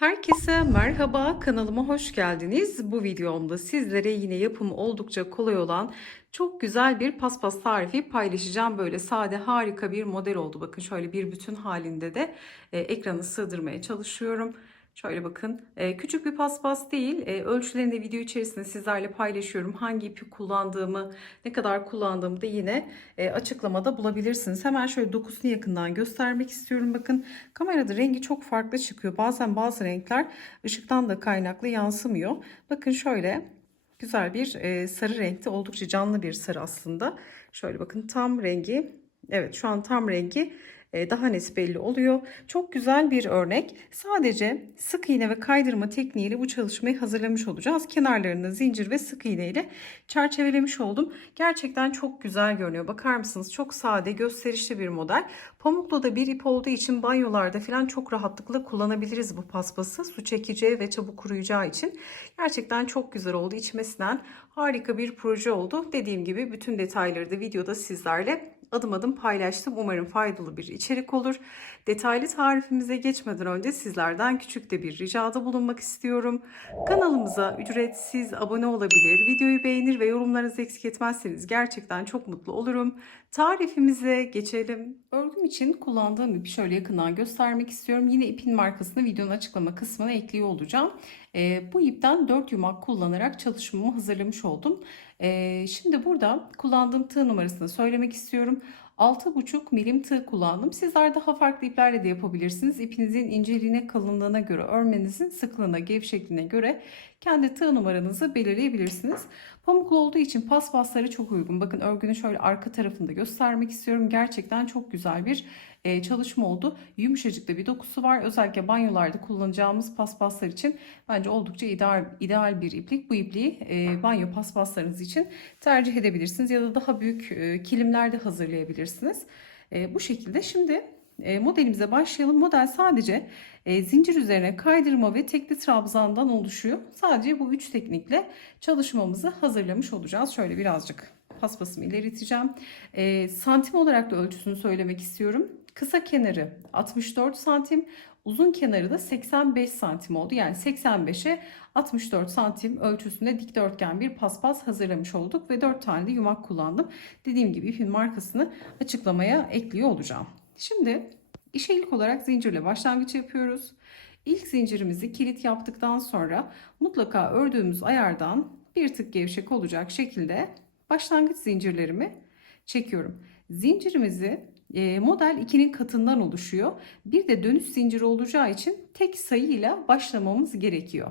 Herkese merhaba, kanalıma hoş geldiniz. Bu videomda sizlere yine yapımı oldukça kolay olan çok güzel bir paspas tarifi paylaşacağım. Böyle sade harika bir model oldu. Bakın şöyle bir bütün halinde de e, ekranı sığdırmaya çalışıyorum. Şöyle bakın e, küçük bir paspas değil e, ölçülerini de video içerisinde sizlerle paylaşıyorum. Hangi ipi kullandığımı ne kadar kullandığımı da yine e, açıklamada bulabilirsiniz. Hemen şöyle dokusunu yakından göstermek istiyorum. Bakın kamerada rengi çok farklı çıkıyor. Bazen bazı renkler ışıktan da kaynaklı yansımıyor. Bakın şöyle güzel bir sarı renkte oldukça canlı bir sarı aslında. Şöyle bakın tam rengi evet şu an tam rengi daha net belli oluyor. Çok güzel bir örnek. Sadece sık iğne ve kaydırma tekniğiyle bu çalışmayı hazırlamış olacağız. Kenarlarını zincir ve sık iğne ile çerçevelemiş oldum. Gerçekten çok güzel görünüyor. Bakar mısınız? Çok sade, gösterişli bir model. Pamuklu da bir ip olduğu için banyolarda falan çok rahatlıkla kullanabiliriz bu paspası. Su çekeceği ve çabuk kuruyacağı için. Gerçekten çok güzel oldu. İçime sinen harika bir proje oldu. Dediğim gibi bütün detayları da videoda sizlerle adım adım paylaştım. Umarım faydalı bir içerik olur. Detaylı tarifimize geçmeden önce sizlerden küçük de bir ricada bulunmak istiyorum. Kanalımıza ücretsiz abone olabilir, videoyu beğenir ve yorumlarınızı eksik etmezseniz gerçekten çok mutlu olurum. Tarifimize geçelim. Örgüm için kullandığım ipi şöyle yakından göstermek istiyorum. Yine ipin markasını videonun açıklama kısmına ekliyor olacağım. E, bu ipten 4 yumak kullanarak çalışmamı hazırlamış oldum. E, şimdi burada kullandığım tığ numarasını söylemek istiyorum. 6,5 milim tığ kullandım. Sizler daha farklı iplerle de yapabilirsiniz. İpinizin inceliğine, kalınlığına göre, örmenizin sıklığına, gevşekliğine göre kendi tığ numaranızı belirleyebilirsiniz. Pamuklu olduğu için paspasları çok uygun. Bakın örgünün şöyle arka tarafında göstermek istiyorum. Gerçekten çok güzel bir e, çalışma oldu. Yumuşacık da bir dokusu var. Özellikle banyolarda kullanacağımız paspaslar için bence oldukça ideal, ideal bir iplik. Bu ipliği e, banyo paspaslarınız için tercih edebilirsiniz ya da daha büyük e, kilimlerde hazırlayabilirsiniz. E, bu şekilde şimdi e, modelimize başlayalım. Model sadece e, zincir üzerine kaydırma ve tekli trabzandan oluşuyor. Sadece bu üç teknikle çalışmamızı hazırlamış olacağız. Şöyle birazcık paspasımı ileri iteceğim. E, santim olarak da ölçüsünü söylemek istiyorum. Kısa kenarı 64 santim, uzun kenarı da 85 santim oldu. Yani 85'e 64 santim ölçüsünde dikdörtgen bir paspas hazırlamış olduk ve 4 tane de yumak kullandım. Dediğim gibi ipin markasını açıklamaya ekliyor olacağım. Şimdi işe ilk olarak zincirle başlangıç yapıyoruz. İlk zincirimizi kilit yaptıktan sonra mutlaka ördüğümüz ayardan bir tık gevşek olacak şekilde başlangıç zincirlerimi çekiyorum. Zincirimizi e, model 2'nin katından oluşuyor. Bir de dönüş zinciri olacağı için tek sayıyla başlamamız gerekiyor.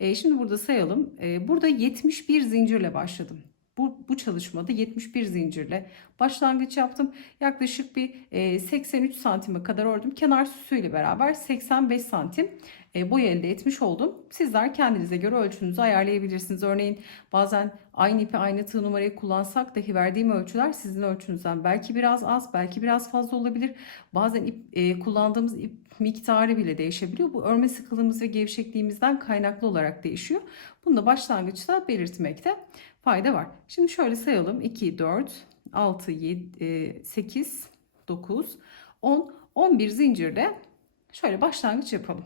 E, şimdi burada sayalım. E, burada 71 zincirle başladım. Bu, bu çalışmada 71 zincirle başlangıç yaptım. Yaklaşık bir 83 santime kadar ördüm. Kenar süsüyle beraber 85 santim boy elde etmiş oldum. Sizler kendinize göre ölçünüzü ayarlayabilirsiniz. Örneğin bazen aynı ipi aynı tığ numarayı kullansak dahi verdiğim ölçüler sizin ölçünüzden belki biraz az belki biraz fazla olabilir. Bazen ip, e, kullandığımız ip miktarı bile değişebiliyor. Bu örme sıkılığımız ve gevşekliğimizden kaynaklı olarak değişiyor. Bunu da başlangıçta belirtmekte fayda var. Şimdi şöyle sayalım. 2, 4, 6, 7, 8, 9, 10, 11 zincirle şöyle başlangıç yapalım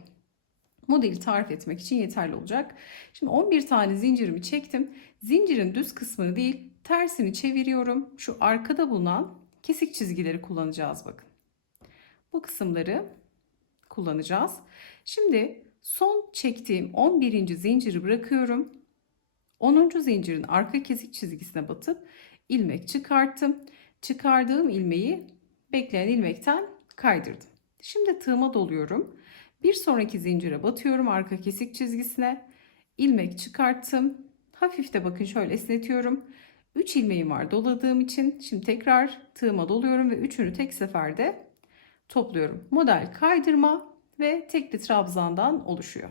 modeli tarif etmek için yeterli olacak. Şimdi 11 tane zincirimi çektim. Zincirin düz kısmını değil tersini çeviriyorum. Şu arkada bulunan kesik çizgileri kullanacağız bakın. Bu kısımları kullanacağız. Şimdi son çektiğim 11. zinciri bırakıyorum. 10. zincirin arka kesik çizgisine batıp ilmek çıkarttım. Çıkardığım ilmeği bekleyen ilmekten kaydırdım. Şimdi tığıma doluyorum. Bir sonraki zincire batıyorum arka kesik çizgisine. ilmek çıkarttım. Hafif de bakın şöyle esnetiyorum. 3 ilmeğim var doladığım için. Şimdi tekrar tığıma doluyorum ve üçünü tek seferde topluyorum. Model kaydırma ve tekli trabzandan oluşuyor.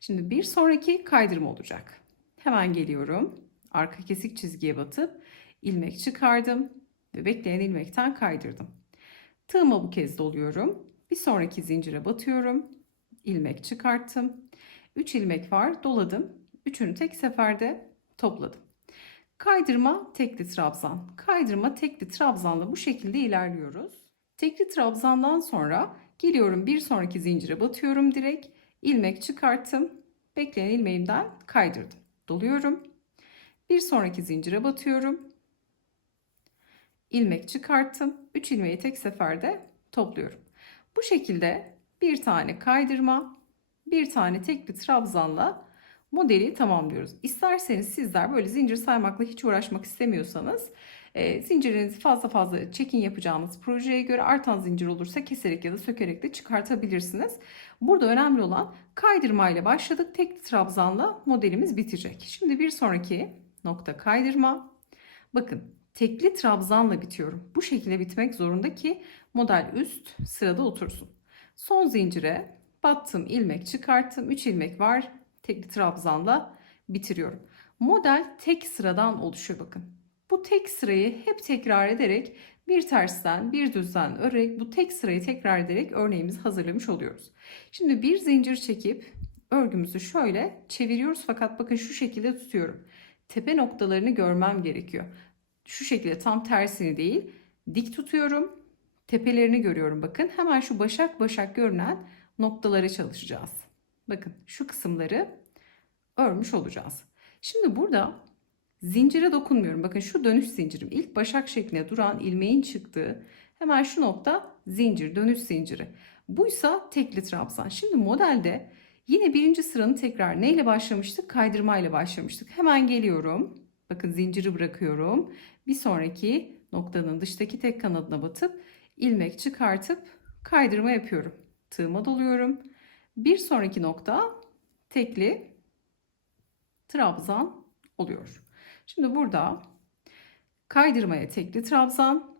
Şimdi bir sonraki kaydırma olacak. Hemen geliyorum. Arka kesik çizgiye batıp ilmek çıkardım ve bekleyen ilmekten kaydırdım. Tığıma bu kez doluyorum. Bir sonraki zincire batıyorum. ilmek çıkarttım. 3 ilmek var. Doladım. Üçünü tek seferde topladım. Kaydırma tekli trabzan. Kaydırma tekli trabzanla bu şekilde ilerliyoruz. Tekli trabzandan sonra geliyorum bir sonraki zincire batıyorum direkt. ilmek çıkarttım. Bekleyen ilmeğimden kaydırdım. Doluyorum. Bir sonraki zincire batıyorum. ilmek çıkarttım. 3 ilmeği tek seferde topluyorum. Bu şekilde bir tane kaydırma, bir tane tek bir trabzanla modeli tamamlıyoruz. İsterseniz sizler böyle zincir saymakla hiç uğraşmak istemiyorsanız e, zincirinizi fazla fazla çekin yapacağınız projeye göre artan zincir olursa keserek ya da sökerek de çıkartabilirsiniz. Burada önemli olan kaydırma ile başladık. Tek trabzanla modelimiz bitecek. Şimdi bir sonraki nokta kaydırma. Bakın tekli trabzanla bitiyorum. Bu şekilde bitmek zorunda ki model üst sırada otursun. Son zincire battım ilmek çıkarttım. 3 ilmek var. Tekli trabzanla bitiriyorum. Model tek sıradan oluşuyor bakın. Bu tek sırayı hep tekrar ederek bir tersten bir düzden örerek bu tek sırayı tekrar ederek örneğimizi hazırlamış oluyoruz. Şimdi bir zincir çekip örgümüzü şöyle çeviriyoruz fakat bakın şu şekilde tutuyorum. Tepe noktalarını görmem gerekiyor. Şu şekilde tam tersini değil dik tutuyorum. Tepelerini görüyorum bakın. Hemen şu başak başak görünen noktalara çalışacağız. Bakın şu kısımları örmüş olacağız. Şimdi burada zincire dokunmuyorum. Bakın şu dönüş zincirim. İlk başak şeklinde duran ilmeğin çıktığı hemen şu nokta zincir, dönüş zinciri. Buysa tekli trabzan. Şimdi modelde yine birinci sıranın tekrar neyle başlamıştık? Kaydırma ile başlamıştık. Hemen geliyorum. Bakın zinciri bırakıyorum. Bir sonraki noktanın dıştaki tek kanadına batıp ilmek çıkartıp kaydırma yapıyorum. Tığıma doluyorum. Bir sonraki nokta tekli trabzan oluyor. Şimdi burada kaydırmaya tekli trabzan,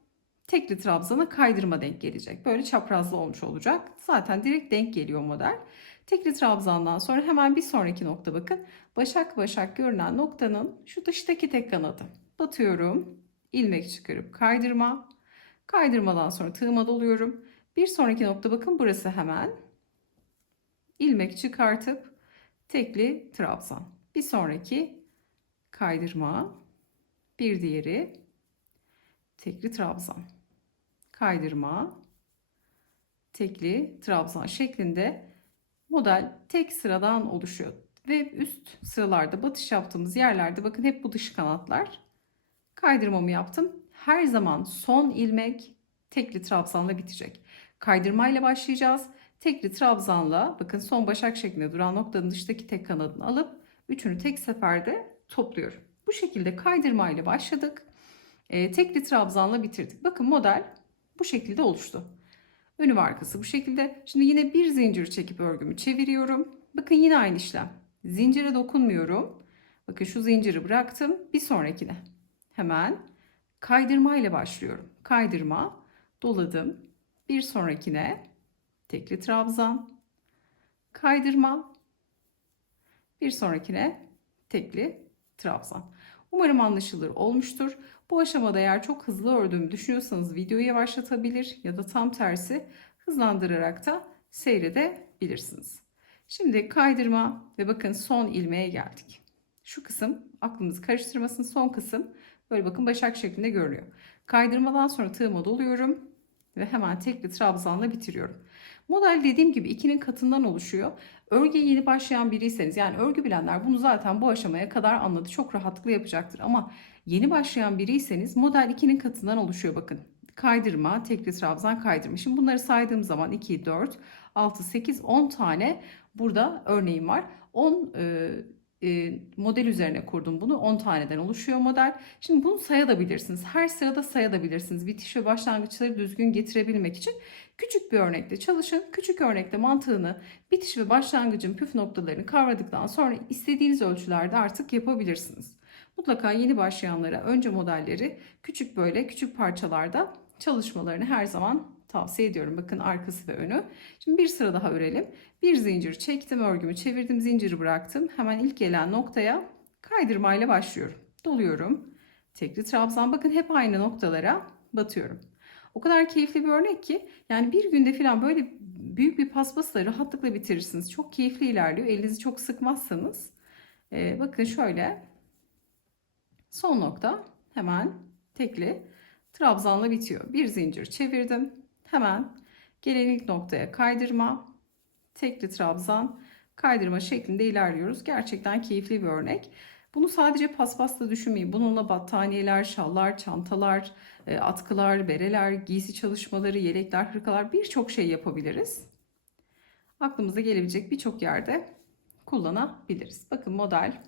tekli trabzana kaydırma denk gelecek. Böyle çaprazlı olmuş olacak. Zaten direkt denk geliyor model. Tekli trabzandan sonra hemen bir sonraki nokta bakın. Başak başak görünen noktanın şu dıştaki tek kanadı. Batıyorum. ilmek çıkarıp kaydırma. Kaydırmadan sonra tığıma doluyorum. Bir sonraki nokta bakın burası hemen. ilmek çıkartıp tekli trabzan. Bir sonraki kaydırma. Bir diğeri tekli trabzan. Kaydırma. Tekli trabzan şeklinde model tek sıradan oluşuyor. Ve üst sıralarda batış yaptığımız yerlerde bakın hep bu dış kanatlar. Kaydırmamı yaptım. Her zaman son ilmek tekli trabzanla bitecek. Kaydırmayla başlayacağız. Tekli trabzanla bakın son başak şeklinde duran noktanın dıştaki tek kanadını alıp üçünü tek seferde topluyorum. Bu şekilde kaydırmayla başladık. E, tekli trabzanla bitirdik. Bakın model bu şekilde oluştu. Önü ve arkası bu şekilde. Şimdi yine bir zincir çekip örgümü çeviriyorum. Bakın yine aynı işlem. Zincire dokunmuyorum. Bakın şu zinciri bıraktım. Bir sonrakine. Hemen kaydırma ile başlıyorum. Kaydırma, doladım. Bir sonrakine tekli trabzan, kaydırma. Bir sonrakine tekli trabzan. Umarım anlaşılır olmuştur. Bu aşamada eğer çok hızlı ördüğümü düşünüyorsanız videoyu yavaşlatabilir ya da tam tersi hızlandırarak da seyredebilirsiniz. Şimdi kaydırma ve bakın son ilmeğe geldik. Şu kısım aklınızı karıştırmasın son kısım böyle bakın başak şeklinde görünüyor. Kaydırmadan sonra tığıma doluyorum ve hemen tekli trabzanla bitiriyorum. Model dediğim gibi ikinin katından oluşuyor. Örgüye yeni başlayan biriyseniz yani örgü bilenler bunu zaten bu aşamaya kadar anladı. Çok rahatlıkla yapacaktır ama yeni başlayan biriyseniz model ikinin katından oluşuyor bakın. Kaydırma, tekli trabzan kaydırma. Şimdi bunları saydığım zaman 2, 4, 6, 8, 10 tane burada örneğim var. 10 e, e, model üzerine kurdum bunu. 10 taneden oluşuyor model. Şimdi bunu sayabilirsiniz. Her sırada sayabilirsiniz. Bitiş ve başlangıçları düzgün getirebilmek için küçük bir örnekte çalışın. Küçük örnekte mantığını, bitiş ve başlangıcın püf noktalarını kavradıktan sonra istediğiniz ölçülerde artık yapabilirsiniz. Mutlaka yeni başlayanlara önce modelleri küçük böyle küçük parçalarda çalışmalarını her zaman tavsiye ediyorum. Bakın arkası ve önü. Şimdi bir sıra daha örelim. Bir zincir çektim, örgümü çevirdim, zinciri bıraktım. Hemen ilk gelen noktaya kaydırmayla başlıyorum. Doluyorum. Tekli trabzan. Bakın hep aynı noktalara batıyorum. O kadar keyifli bir örnek ki yani bir günde falan böyle büyük bir paspasla rahatlıkla bitirirsiniz. Çok keyifli ilerliyor. Elinizi çok sıkmazsanız. Ee, bakın şöyle son nokta hemen tekli trabzanla bitiyor. Bir zincir çevirdim. Hemen gelen ilk noktaya kaydırma, tekli trabzan, kaydırma şeklinde ilerliyoruz. Gerçekten keyifli bir örnek. Bunu sadece paspasla düşünmeyin. Bununla battaniyeler, şallar, çantalar, e, atkılar, bereler, giysi çalışmaları, yelekler, hırkalar birçok şey yapabiliriz. Aklımıza gelebilecek birçok yerde kullanabiliriz. Bakın model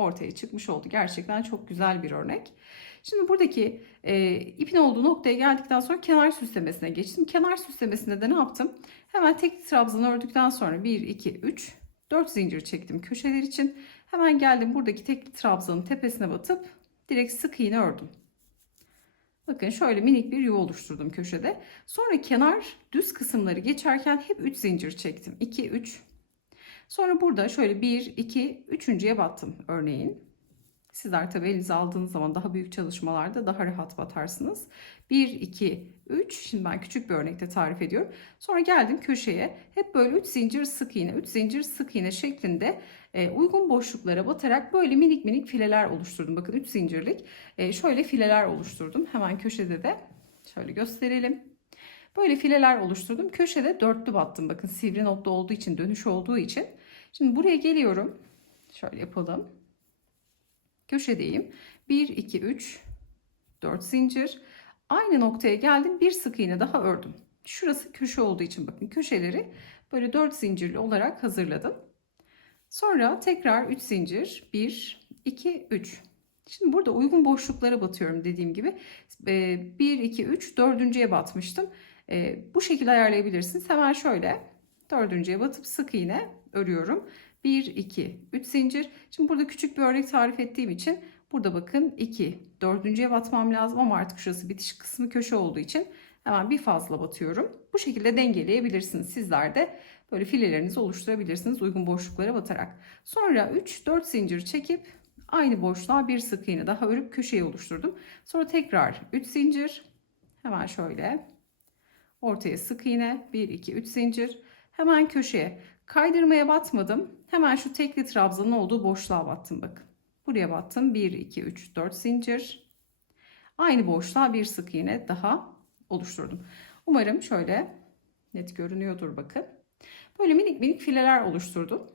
ortaya çıkmış oldu. Gerçekten çok güzel bir örnek. Şimdi buradaki e, ipin olduğu noktaya geldikten sonra kenar süslemesine geçtim. Kenar süslemesinde de ne yaptım? Hemen tek trabzanı ördükten sonra 1, 2, 3, 4 zincir çektim köşeler için. Hemen geldim buradaki tek trabzanın tepesine batıp direkt sık iğne ördüm. Bakın şöyle minik bir yuva oluşturdum köşede. Sonra kenar düz kısımları geçerken hep 3 zincir çektim. 2, 3. Sonra burada şöyle 1, 2, 3.ye battım örneğin. Sizler tabi elinize aldığınız zaman daha büyük çalışmalarda daha rahat batarsınız. 1, 2, 3. Şimdi ben küçük bir örnekte tarif ediyorum. Sonra geldim köşeye. Hep böyle 3 zincir sık iğne, 3 zincir sık iğne şeklinde e, uygun boşluklara batarak böyle minik minik fileler oluşturdum. Bakın 3 zincirlik e, şöyle fileler oluşturdum. Hemen köşede de şöyle gösterelim. Böyle fileler oluşturdum. Köşede dörtlü battım. Bakın sivri nokta olduğu için, dönüş olduğu için. Şimdi buraya geliyorum. Şöyle yapalım. Köşedeyim. 1, 2, 3, 4 zincir. Aynı noktaya geldim. Bir sık iğne daha ördüm. Şurası köşe olduğu için bakın köşeleri böyle 4 zincirli olarak hazırladım. Sonra tekrar 3 zincir. 1, 2, 3. Şimdi burada uygun boşluklara batıyorum dediğim gibi. 1, 2, 3, dördüncüye batmıştım. E, bu şekilde ayarlayabilirsiniz. Hemen şöyle dördüncüye batıp sık iğne örüyorum. 1, 2, 3 zincir. Şimdi burada küçük bir örnek tarif ettiğim için burada bakın 2, dördüncüye batmam lazım ama artık şurası bitiş kısmı köşe olduğu için hemen bir fazla batıyorum. Bu şekilde dengeleyebilirsiniz. Sizler de böyle filelerinizi oluşturabilirsiniz uygun boşluklara batarak. Sonra 3, 4 zincir çekip aynı boşluğa bir sık iğne daha örüp köşeyi oluşturdum. Sonra tekrar 3 zincir. Hemen şöyle ortaya sık iğne 1, 2, 3 zincir. Hemen köşeye kaydırmaya batmadım. Hemen şu tekli trabzanın olduğu boşluğa battım bakın. Buraya battım. 1, 2, 3, 4 zincir. Aynı boşluğa bir sık iğne daha oluşturdum. Umarım şöyle net görünüyordur bakın. Böyle minik minik fileler oluşturdum.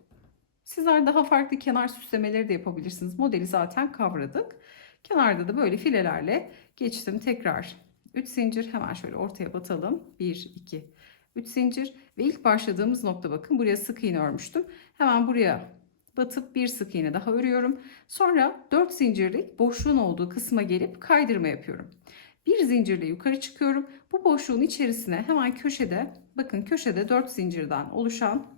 Sizler daha farklı kenar süslemeleri de yapabilirsiniz. Modeli zaten kavradık. Kenarda da böyle filelerle geçtim. Tekrar 3 zincir hemen şöyle ortaya batalım. 1, 2, 3 zincir ve ilk başladığımız nokta bakın buraya sık iğne örmüştüm. Hemen buraya batıp bir sık iğne daha örüyorum. Sonra 4 zincirlik boşluğun olduğu kısma gelip kaydırma yapıyorum. Bir zincirle yukarı çıkıyorum. Bu boşluğun içerisine hemen köşede bakın köşede 4 zincirden oluşan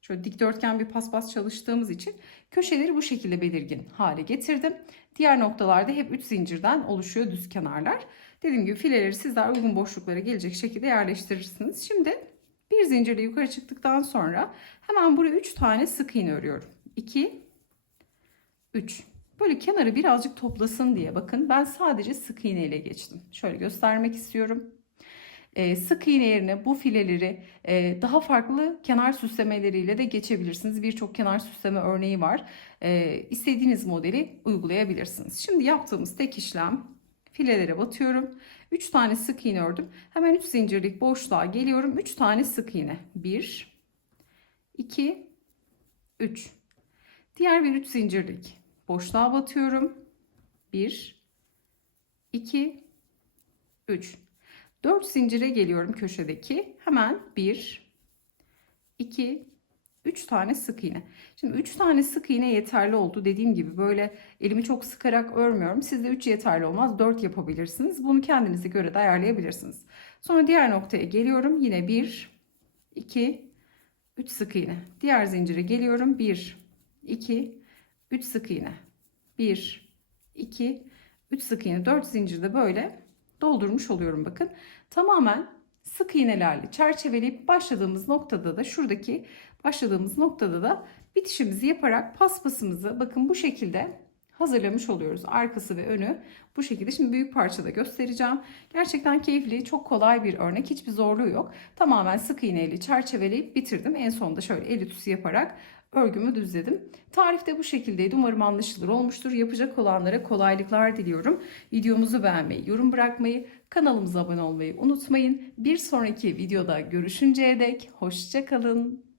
şöyle dikdörtgen bir paspas çalıştığımız için köşeleri bu şekilde belirgin hale getirdim. Diğer noktalarda hep 3 zincirden oluşuyor düz kenarlar. Dediğim gibi fileleri sizler uygun boşluklara gelecek şekilde yerleştirirsiniz. Şimdi bir zincirle yukarı çıktıktan sonra hemen buraya 3 tane sık iğne örüyorum. 2 3 Böyle kenarı birazcık toplasın diye bakın ben sadece sık iğne ile geçtim. Şöyle göstermek istiyorum. Ee, sık iğne yerine bu fileleri e, daha farklı kenar süslemeleriyle de geçebilirsiniz. Birçok kenar süsleme örneği var. Ee, istediğiniz modeli uygulayabilirsiniz. Şimdi yaptığımız tek işlem filelere batıyorum. 3 tane sık iğne ördüm. Hemen 3 zincirlik boşluğa geliyorum. 3 tane sık iğne. 1 2 3 Diğer bir 3 zincirlik boşluğa batıyorum. 1 2 3 4 zincire geliyorum köşedeki. Hemen 1 2 3 tane sık iğne. Şimdi 3 tane sık iğne yeterli oldu. Dediğim gibi böyle elimi çok sıkarak örmüyorum. Sizde 3 yeterli olmaz. 4 yapabilirsiniz. Bunu kendinize göre de ayarlayabilirsiniz. Sonra diğer noktaya geliyorum. Yine 1 2 3 sık iğne. Diğer zincire geliyorum. 1 2 3 sık iğne. 1 2 3 sık iğne. 4 zincirde böyle doldurmuş oluyorum bakın. Tamamen sık iğnelerle çerçeveleyip başladığımız noktada da şuradaki başladığımız noktada da bitişimizi yaparak paspasımızı bakın bu şekilde hazırlamış oluyoruz. Arkası ve önü bu şekilde. Şimdi büyük parçada göstereceğim. Gerçekten keyifli, çok kolay bir örnek. Hiçbir zorluğu yok. Tamamen sık iğneyle çerçeveleyip bitirdim. En sonunda şöyle el yaparak örgümü düzledim. Tarif de bu şekildeydi. Umarım anlaşılır olmuştur. Yapacak olanlara kolaylıklar diliyorum. Videomuzu beğenmeyi, yorum bırakmayı, kanalımıza abone olmayı unutmayın. Bir sonraki videoda görüşünceye dek hoşçakalın.